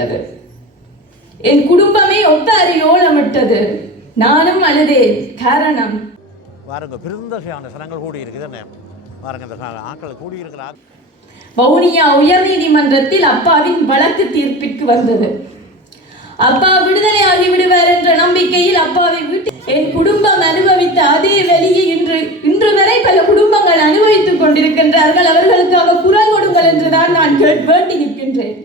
வைத்தது என் குடும்பமே ஒப்பாரி ஓலமிட்டது நானும் அழுதேன் காரணம்? பாருங்க பெருந்தகையான சனங்கள் கூடி இருக்குது பாருங்க இந்த ஆட்கள் கூடி இருக்கிற ஆட்கள் வவுனியா உயர்நீதிமன்றத்தில் அப்பாவின் வழக்கு தீர்ப்பிற்கு வந்தது. அப்பா விடுதலையாகி விடுவார் என்ற நம்பிக்கையில் அப்பாவை விட்டு என் குடும்பம் அனுபவித்த அதே வழியை இன்று இன்று வரை பல குடும்பங்கள் அனுபவித்துக் கொண்டிருக்கின்றார்கள். அவர்களுக்காக குரல் கொடுங்கள் என்றுதான் நான் வேண்டி நிற்கின்றேன்.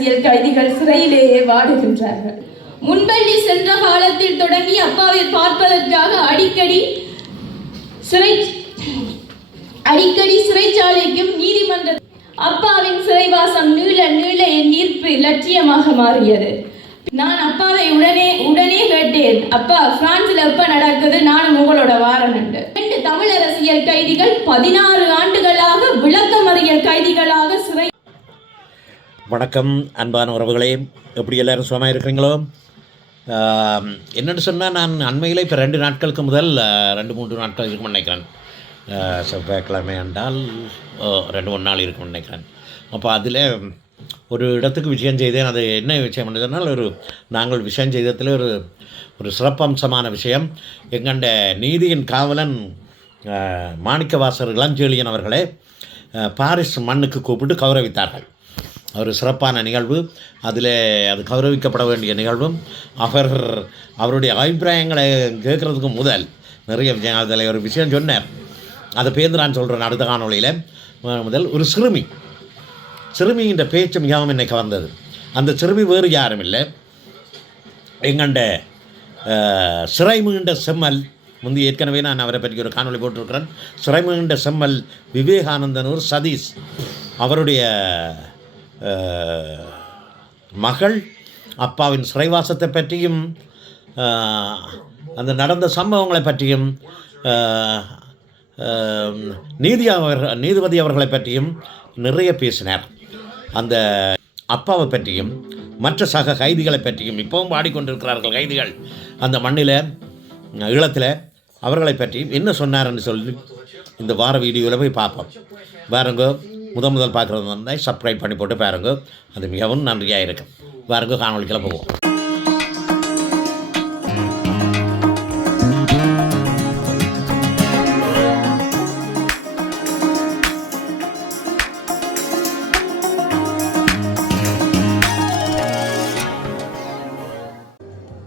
அரசியல் கைதிகள் சிறையிலேயே வாடுகின்றார்கள். முன்பள்ளி சென்ற காலத்தில் தொடங்கி அப்பாவை பார்ப்பதற்காக அடிக்கடி சிறை அடிக்கடி சிறைச்சாலைக்கும் நீதிமன்ற அப்பாவின் சிறைவாசம் நீள நீள என் ஈர்ப்பு லட்சியமாக மாறியது. நான் அப்பாவை உடனே உடனே கேட்டேன். அப்பா பிரான்ஸ்ல எப்ப நடக்குது? நான் உங்களோட வாரன் என்று. ரெண்டு தமிழ் அரசியல் கைதிகள் பதினாறு ஆண்டுகளாக விளக்கமறியல் கைதிகளாக சிறை வணக்கம் அன்பான உறவுகளே. எப்படி எல்லாரும் சுகமாக இருக்கிறீங்களோ? என்னென்னு சொன்னால் நான் அண்மையில் இப்போ ரெண்டு நாட்களுக்கு முதல் ரெண்டு மூன்று நாட்கள் இருக்கும்னு நினைக்கிறேன். செவ்வாய்க்கிழமை என்றால் ஓ, ரெண்டு மூணு நாள் இருக்கும்னு நினைக்கிறேன். அப்போ அதில் ஒரு இடத்துக்கு விஷயம் செய்தேன். அது என்ன விஷயம் சொன்னால் ஒரு நாங்கள் விஷயம் செய்ததில் ஒரு ஒரு சிறப்பம்சமான விஷயம். எங்கண்ட நீதியின் காவலன் மாணிக்கவாசர் இளஞ்செழியன் அவர்களை பாரிஸ் மண்ணுக்கு கூப்பிட்டு கௌரவித்தார்கள். ஒரு சிறப்பான நிகழ்வு. அதில் அது கௌரவிக்கப்பட வேண்டிய நிகழ்வும் அவர் அவருடைய அபிப்பிராயங்களை கேட்குறதுக்கு முதல் நிறைய விஷயம் அதில் ஒரு விஷயம் சொன்னார். அதை பேர்ந்து நான் சொல்கிறேன் அடுத்த காணொலியில் முதல் ஒரு சிறுமி. சிறுமியின் பேச்சு மிகவும் என்னை கவர்ந்தது அந்த சிறுமி வேறு யாரும் இல்லை. எங்கண்ட சிறை மீண்ட செம்மல் முந்தி ஏற்கனவே நான் அவரை பற்றி ஒரு காணொளி போட்டிருக்கிறேன். சிறை மீண்ட செம்மல் விவேகானந்தனூர் சதீஷ் அவருடைய மகள் அப்பாவின் சிறைவாசத்தை பற்றியும் அந்த நடந்த சம்பவங்களை பற்றியும் நீதி அவர் நீதிபதி அவர்களை பற்றியும் நிறைய பேசினார். அந்த அப்பாவை பற்றியும் மற்ற சக கைதிகளை பற்றியும் இப்போவும் பாடிக்கொண்டிருக்கிறார்கள் கைதிகள். அந்த மண்ணில் ஈழத்தில் அவர்களை பற்றியும் என்ன சொன்னார்ன்னு சொல்லி இந்த வார வீடியோவில் போய் பார்ப்போம். பாருங்க முதல் முதல் பார்க்குறது வந்து சப்ஸ்கிரைப் பண்ணி போட்டு பாருங்க. அது மிகவும் நன்றியாக இருக்கும். பாருங்க காணொலிக்கெல்லாம் போவோம்.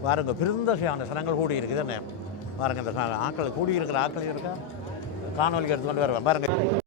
பாருங்க பெருந்தகையான சனங்கள் கூடி இருக்குது. என்ன? பாருங்க இந்த ஆக்கள் ஆட்கள் கூடி இருக்கிற ஆட்கள் இருக்கா? காணொலிக்கு எடுத்து கொண்டு வருவேன் பாருங்க.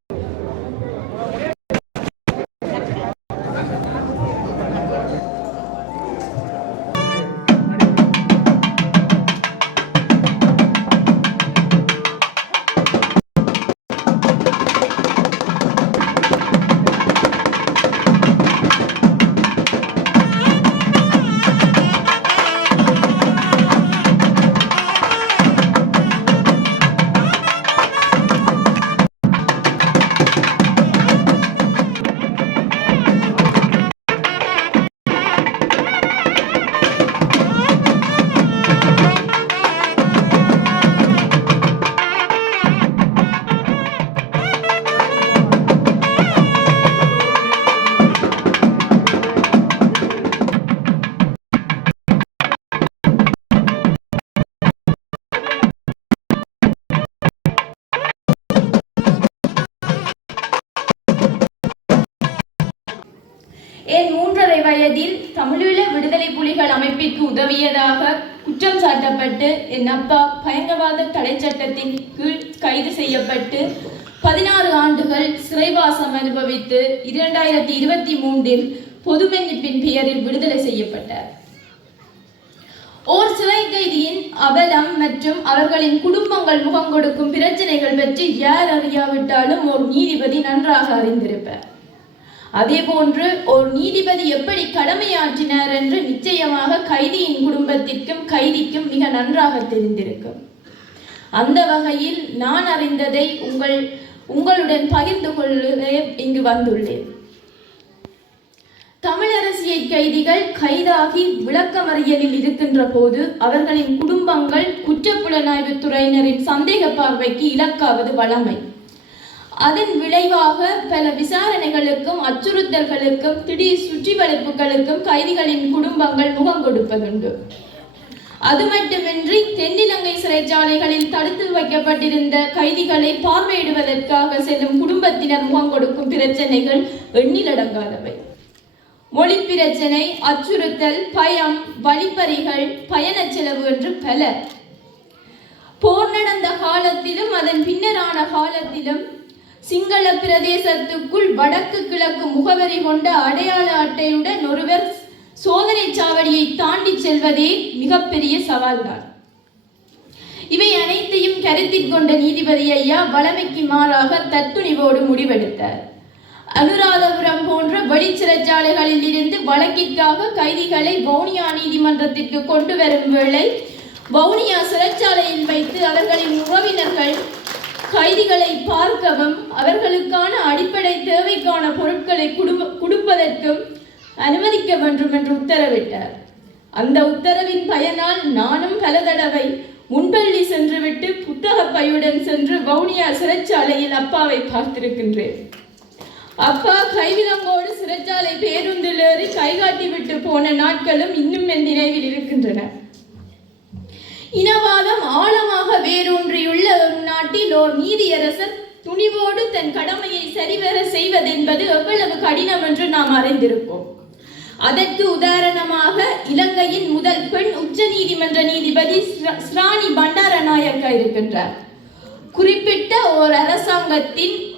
என் மூன்றரை வயதில் தமிழீழ விடுதலை புலிகள் அமைப்பிற்கு உதவியதாக குற்றம் சாட்டப்பட்டு என் அப்பா பயங்கரவாத தடை சட்டத்தின் கீழ் கைது செய்யப்பட்டு பதினாறு ஆண்டுகள் சிறைவாசம் அனுபவித்து இரண்டாயிரத்தி இருபத்தி மூன்றில் பொது மன்னிப்பின் பெயரில் விடுதலை செய்யப்பட்டார். ஓர் சிறை கைதியின் அவலம் மற்றும் அவர்களின் குடும்பங்கள் முகம் கொடுக்கும் பிரச்சனைகள் பற்றி யார் அறியாவிட்டாலும் ஓர் நீதிபதி நன்றாக அறிந்திருப்பார். அதே போன்று ஒரு நீதிபதி எப்படி கடமையாற்றினார் என்று நிச்சயமாக கைதியின் குடும்பத்திற்கும் கைதிக்கும் மிக நன்றாக தெரிந்திருக்கும். அந்த வகையில் நான் அறிந்ததை உங்கள் உங்களுடன் பகிர்ந்து கொள்ளவே இங்கு வந்துள்ளேன். தமிழரசியை கைதிகள் கைதாகி விளக்கமறியலில் இருக்கின்ற போது அவர்களின் குடும்பங்கள் குற்றப்புலனாய்வு துறையினரின் சந்தேக பார்வைக்கு இலக்காவது வழமை. அதன் விளைவாக பல விசாரணைகளுக்கும் அச்சுறுத்தல்களுக்கும் திடீர் சுற்றி வளைப்புகளுக்கும் கைதிகளின் குடும்பங்கள் முகம் கொடுப்பதுண்டு. அது மட்டுமின்றி தென்னிலங்கை சிறைச்சாலைகளில் தடுத்து வைக்கப்பட்டிருந்த கைதிகளை பார்வையிடுவதற்காக செல்லும் குடும்பத்தினர் முகம் கொடுக்கும் பிரச்சனைகள் எண்ணிலடங்காதவை. மொழி பிரச்சனை அச்சுறுத்தல் பயம் வழிப்பறிகள் பயண செலவு என்று பல. போர் நடந்த காலத்திலும் அதன் பின்னரான காலத்திலும் சிங்கள பிரதேசத்துக்குள் வடக்கு கிழக்கு முகவரி கொண்ட அடையாள அட்டையுடன் ஒருவர் சோதனை சாவடியை தாண்டி செல்வதே மிகப்பெரிய சவால்தான். இவை அனைத்தையும் கருத்தில் கொண்ட நீதிபதி ஐயா வளமைக்கு மாறாக தத்துணிவோடு முடிவெடுத்தார். அனுராதபுரம் போன்ற வெளிச்சிறைச்சாலைகளில் இருந்து வழக்கிற்காக கைதிகளை வவுனியா நீதிமன்றத்திற்கு கொண்டு வரும் வேளை வவுனியா சிறைச்சாலையில் வைத்து அவர்களின் உறவினர்கள் கைதிகளை பார்க்கவும் அவர்களுக்கான அடிப்படை தேவைக்கான பொருட்களை கொடுப்பதற்கும் அனுமதிக்க வேண்டும் என்று உத்தரவிட்டார். அந்த உத்தரவின் பயனால் நானும் பல தடவை முன்பள்ளி சென்றுவிட்டு புத்தக பையுடன் சென்று வவுனியா சிறைச்சாலையில் அப்பாவை பார்த்திருக்கின்றேன். அப்பா கைவிலங்கோடு சிறைச்சாலை பேருந்தில் ஏறி கைகாட்டி விட்டு போன நாட்களும் இன்னும் என் நினைவில் இருக்கின்றன. இனவாதம் ஆழமாக வேரூன்றியுள்ள ஒரு நாட்டில் ஓர் நீதியரசர் துணிவோடு தன் கடமையை சரிவர செய்வதென்பது எவ்வளவு கடினம் என்று நாம் அறிந்திருப்போம். அதற்கு உதாரணமாக இலங்கையின் முதல் பெண் உச்ச நீதிமன்ற நீதிபதி ஸ்ர- ஸ்ரானி பண்டாரநாயக்கா இருக்கின்றார். குறிப்பிட்ட ஓர் அரசாங்கத்தின்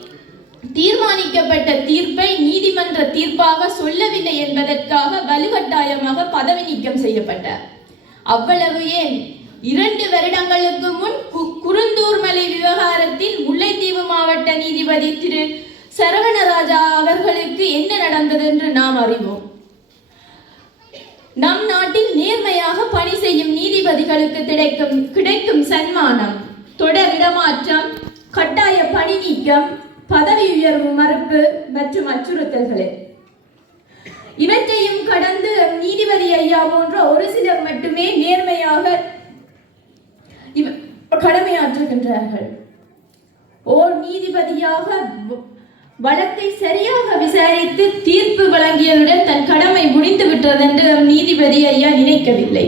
தீர்மானிக்கப்பட்ட தீர்ப்பை நீதிமன்ற தீர்ப்பாக சொல்லவில்லை என்பதற்காக வலுக்கட்டாயமாக பதவி நீக்கம் செய்யப்பட்டார். அவ்வளவு ஏன்? இரண்டு வருடங்களுக்கு முன் கு- குருந்தூர் மலை விவகாரத்தில் முல்லைத்தீவு மாவட்ட நீதிபதி திரு சரவணராஜா அவர்களுக்கு என்ன நடந்தது என்று நாம் அறிவோம். நம் நாட்டில் நேர்மையாக பணி செய்யும் நீதிபதிகளுக்கு கிடைக்கும் கிடைக்கும் சன்மானம் தொடர் இடமாற்றம் கட்டாய பணி நீக்கம் பதவி உயர்வு மறுப்பு மற்றும் அச்சுறுத்தல்களே. இவற்றையும் கடந்து நீதிபதி ஐயா போன்ற ஒரு சிலர் மட்டுமே நேர்மையாக கடமையாற்றுகின்றார்கள். ஓர் நீதிபதியாக வழக்கை சரியாக விசாரித்து தீர்ப்பு வழங்கியதுடன் தன் கடமை முடிந்து விட்டதென்று என்று நீதிபதி ஐயா நினைக்கவில்லை.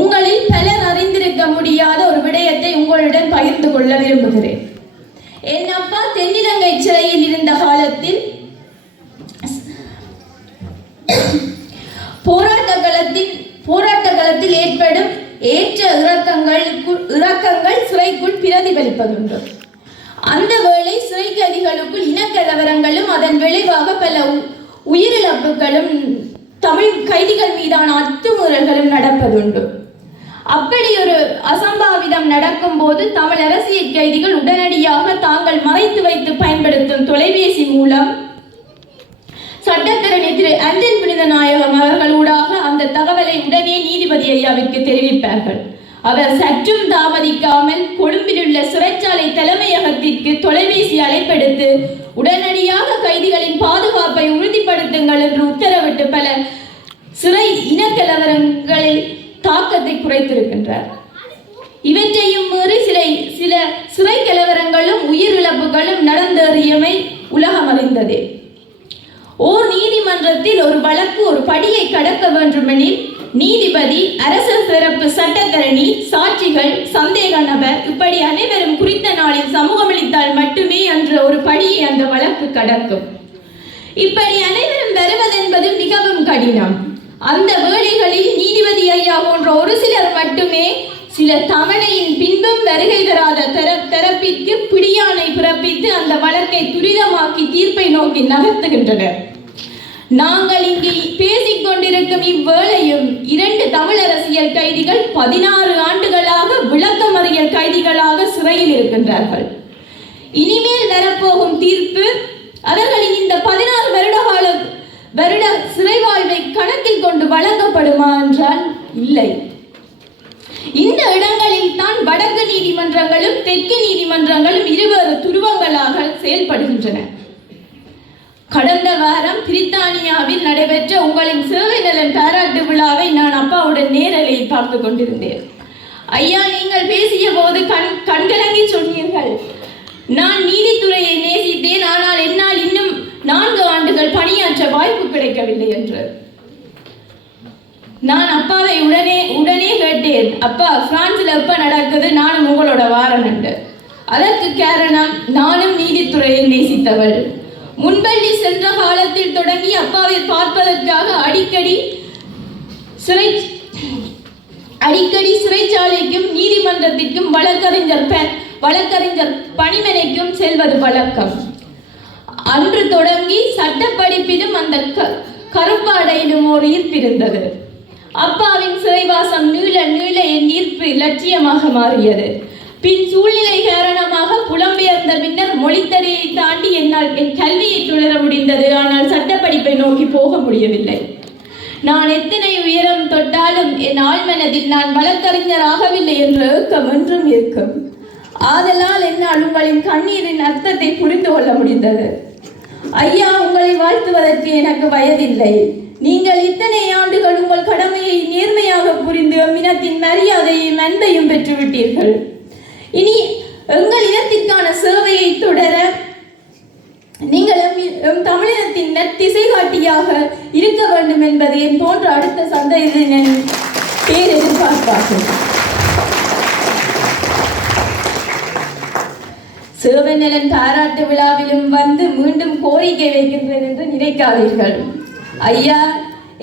உங்களில் பலர் அறிந்திருக்க முடியாத ஒரு விடயத்தை உங்களுடன் பகிர்ந்து கொள்ள விரும்புகிறேன். என் அப்பா தென்னிலங்கை சிறையில் இருந்த காலத்தில் போராட்ட களத்தில் போராட்ட களத்தில் ஏற்படும் ஏற்ற இறக்கங்கள் இறக்கங்கள் சிறைக்குள் பிரதிபலிப்பதுண்டு. அந்த வேளை சிறை கைதிகளுக்குள் இனக்கலவரங்களும் அதன் விளைவாக பல உ- உயிரிழப்புகளும் தமிழ் கைதிகள் மீதான அத்துமீறல்களும் நடப்பதுண்டு. அப்படி ஒரு அசம்பாவிதம் நடக்கும்போது தமிழ் அரசியல் கைதிகள் உடனடியாக தாங்கள் மறைத்து வைத்து பயன்படுத்தும் தொலைபேசி மூலம் சட்டத்தரணி திரு அஞ்சன் புனித நாயகம் அவர்களூடாக அந்த தகவலை உடனே நீதிபதி ஐயாவிற்கு தெரிவிப்பார்கள். அவர் சற்றும் தாமதிக்காமல் கொழும்பில் உள்ள சிறைச்சாலை தலைமையகத்திற்கு தொலைபேசி அழைப்பெடுத்து உடனடியாக கைதிகளின் பாதுகாப்பை உறுதிப்படுத்துங்கள் என்று உத்தரவிட்டு பல சிறை இனக்கலவரங்களில் தாக்கத்தை குறைத்திருக்கின்றார். இவற்றையும் மீறி சில சில சிறை கலவரங்களும் உயிரிழப்புகளும் நடந்தேறியமை உலகம் அறிந்ததே ஓர் நீதிமன்றத்தில் ஒரு வழக்கு ஒரு படியை கடக்க வேண்டுமெனில் நீதிபதி அரசு சிறப்பு சட்டத்தரணி சாட்சிகள் சந்தேக நபர் இப்படி அனைவரும் குறித்த நாளில் சமூகமளித்தால் மட்டுமே என்ற ஒரு படியை அந்த வழக்கு கடக்கும். இப்படி அனைவரும் வருவதென்பது மிகவும் கடினம். அந்த வேளைகளில் நீதிபதி ஐயா போன்ற ஒரு சிலர் மட்டுமே சில தவணையின் பின்பும் வருகை தராத தர தரப்பிற்கு பிடியானை பிறப்பித்து அந்த வழக்கை துரிதமாக்கி தீர்ப்பை நோக்கி நகர்த்துகின்றனர். நாங்கள் இங்கு பேசிக் கொண்டிருக்கும் இவ்வேளையும் இரண்டு தமிழ் அரசியல் கைதிகள் பதினாறு ஆண்டுகளாக விளக்கமறியல் கைதிகளாக சிறையில் இருக்கின்றார்கள். இனிமேல் வரப்போகும் தீர்ப்பு அவர்களின் இந்த பதினாறு வருட கால வருட சிறை வாழ்வை கணக்கில் கொண்டு வழங்கப்படுமா என்றால் இல்லை. நீதிமன்றங்களும் தெற்கு நீதிமன்றங்களும் இருவேறு துருவங்களாக செயல்படுகின்றன. கடந்த வாரம் பிரித்தானியாவில் நடைபெற்ற உங்களின் சேவை நலன் பாராட்டு விழாவை நான் அப்பாவுடன் நேரலை பார்த்து கொண்டிருந்தேன். ஐயா நீங்கள் பேசிய போது கண் கண்கலங்கி சொன்னீர்கள். நான் நீதித்துறையை நேசித்தேன் ஆனால் என்னால் இன்னும் நான்கு ஆண்டுகள் பணியாற்ற வாய்ப்பு கிடைக்கவில்லை என்று. நான் அப்பாவை உடனே உடனே கேட்டேன். அப்பா பிரான்ஸில் எப்போ நடக்குது? நானும் உங்களோட வாரன் அதற்கு காரணம் நானும் நீதித்துறையை நேசித்தவள். முன்பள்ளி சென்ற காலத்தில் தொடங்கி அப்பாவை பார்ப்பதற்காக அடிக்கடி சிறை அடிக்கடி சிறைச்சாலைக்கும் நீதிமன்றத்திற்கும் வழக்கறிஞர் பெ- வழக்கறிஞர் பணிமனைக்கும் செல்வது வழக்கம். அன்று தொடங்கி சட்ட படிப்பிலும் அந்த க- கருப்பாடையிலும் ஒரு ஈர்ப்பிருந்தது. அப்பாவின் சிறைவாசம் நீள நீள என் ஈர்ப்பு லட்சியமாக மாறியது. பின் சூழ்நிலை காரணமாக புலம்பெயர்ந்த பின்னர் மொழித்தறையை தாண்டி என்னால் என் கல்வியை தொடர முடிந்தது. ஆனால் சட்டப்படிப்பை நோக்கி போக முடியவில்லை. நான் எத்தனை உயரம் தொட்டாலும் என் ஆழ்மனதில் நான் வழக்கறிஞர் ஆகவில்லை என்ற ஏக்கம் என்றும் இருக்கும். ஆதலால் என்னால் உங்களின் கண்ணீரின் அர்த்தத்தை புரிந்து கொள்ள முடிந்தது. ஐயா உங்களை வாழ்த்துவதற்கு எனக்கு வயதில்லை. நீங்கள் இத்தனை ஆண்டுகள் உங்கள் கடமையை நேர்மையாக புரிந்து இனத்தின் மரியாதையும் அன்பையும் பெற்றுவிட்டீர்கள். இனி எங்கள் இனத்திற்கான சேவையை தொடர நீங்கள் எம் தமிழினத்தின் நற்திசை காட்டியாக இருக்க வேண்டும் என்பது என் போன்ற அடுத்த சந்ததியினரின் பேர் எதிர்பார்ப்பாகும் சிறுவநலன் பாராட்டு விழாவிலும் வந்து மீண்டும் கோரிக்கை வைக்கின்றேன் என்று நினைக்காதீர்கள். ஐயா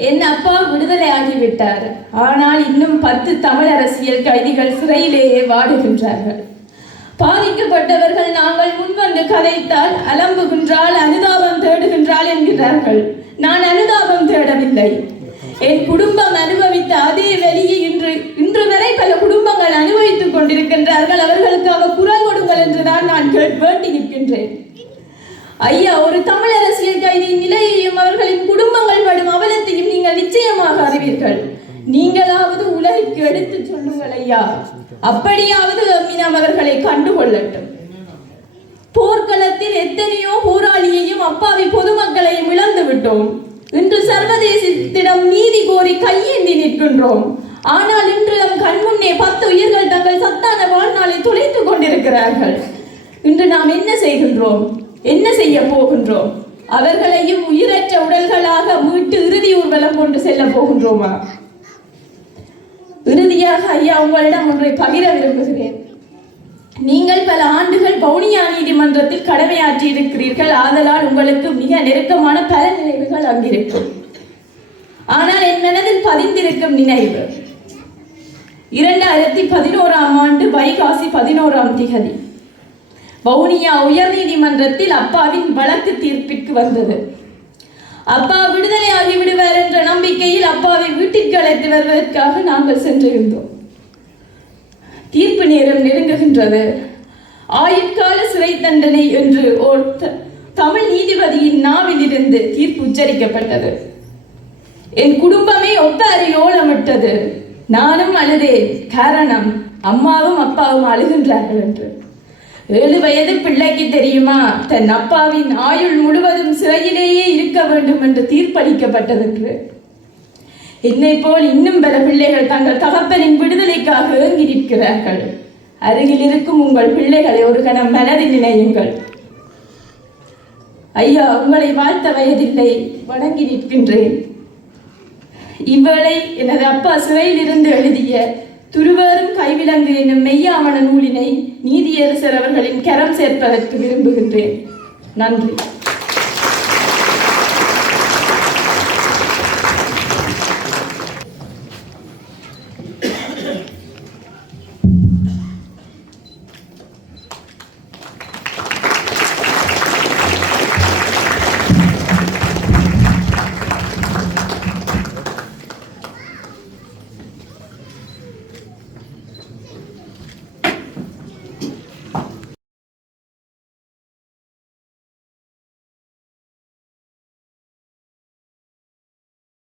என் அப்பா விடுதலை ஆகிவிட்டார். ஆனால் இன்னும் பத்து தமிழ் அரசியல் கைதிகள் சிறையிலேயே வாடுகின்றார்கள். பாதிக்கப்பட்டவர்கள் நாங்கள் முன்வந்து கதைத்தால் அலம்புகின்றால் அனுதாபம் தேடுகின்றாள் என்கிறார்கள். நான் அனுதாபம் தேடவில்லை. என் குடும்பம் அனுபவித்த அதே வலியை இன்று இன்று வரை பல குடும்பங்கள் அனுபவித்துக் கொண்டிருக்கின்றார்கள் அவர்களுக்காக குரல் கொடுங்கள் என்றுதான் நான் கேட் வேண்டி நிற்கின்றேன் ஐயா ஒரு தமிழ் அரசியல் கைதியின் நிலையையும் அவர்களின் குடும்பங்கள் படும் அவலத்தையும் நீங்கள் நிச்சயமாக நீங்களாவது உலகிற்கு எடுத்து சொல்லுங்கள் ஐயா. அப்படியாவது அம்மினம் அவர்களை கண்டுகொள்ளட்டும். போர்க்களத்தில் எத்தனையோ போராளியையும் அப்பாவி பொதுமக்களையும் இழந்து விட்டோம். இன்று சர்வதேசத்திடம் நீதி கோரி கையேந்தி நிற்கின்றோம். ஆனால் இன்று நம் கண்முன்னே பத்து உயிர்கள் தங்கள் சத்தான வாழ்நாளை துளைத்துக் கொண்டிருக்கிறார்கள். இன்று நாம் என்ன செய்கின்றோம்? என்ன செய்ய போகின்றோம்? அவர்களையும் உயிரற்ற உடல்களாக மீட்டு இறுதி ஊர்வலம் கொண்டு செல்ல போகின்றோமா? இறுதியாக ஐயா உங்களிடம் ஒன்றை பகிர விரும்புகிறேன். நீங்கள் பல ஆண்டுகள் வவுனியா நீதிமன்றத்தில் கடமையாற்றி இருக்கிறீர்கள் ஆதலால் உங்களுக்கு மிக நெருக்கமான பல நினைவுகள் அங்கிருக்கும். ஆனால் என் மனதில் பதிந்திருக்கும் நினைவு இரண்டாயிரத்தி பதினோராம் ஆண்டு வைகாசி பதினோராம் திகதி. வவுனியா உயர்நீதிமன்றத்தில் அப்பாவின் வழக்கு தீர்ப்பிற்கு வந்தது. அப்பா விடுதலையாகி விடுவார் என்ற நம்பிக்கையில் அப்பாவை வீட்டிற்கு அழைத்து வருவதற்காக நாங்கள் சென்றிருந்தோம். தீர்ப்பு நேரம் நெருங்குகின்றது. ஆயுட்கால சிறை தண்டனை என்று ஓர் தமிழ் நீதிபதியின் நாவிலிருந்து தீர்ப்பு உச்சரிக்கப்பட்டது. என் குடும்பமே ஒப்பாரி ஓலமிட்டது நானும் அழுதேன். காரணம் அம்மாவும் அப்பாவும் அழுகின்றார்கள் என்று. ஏழு வயது பிள்ளைக்கு தெரியுமா? தன் அப்பாவின் ஆயுள் முழுவதும் சிறையிலேயே இருக்க வேண்டும் என்று தீர்ப்பளிக்கப்பட்டதென்று. என்னை போல் இன்னும் பல பிள்ளைகள் தங்கள் தகப்பனின் விடுதலைக்காக ஏங்கி அருகில் இருக்கும் உங்கள் பிள்ளைகளை ஒரு கணம் மனதில் நினையுங்கள். ஐயா உங்களை வாழ்த்த வயதில்லை வணங்கி நிற்கின்றேன். இவளை எனது அப்பா சிறையிலிருந்து எழுதிய துருவேறும் கைவிலங்கு என்னும் மெய்யாவண நூலினை நீதியரசர் அவர்களின் கரம் சேர்ப்பதற்கு விரும்புகின்றேன். நன்றி.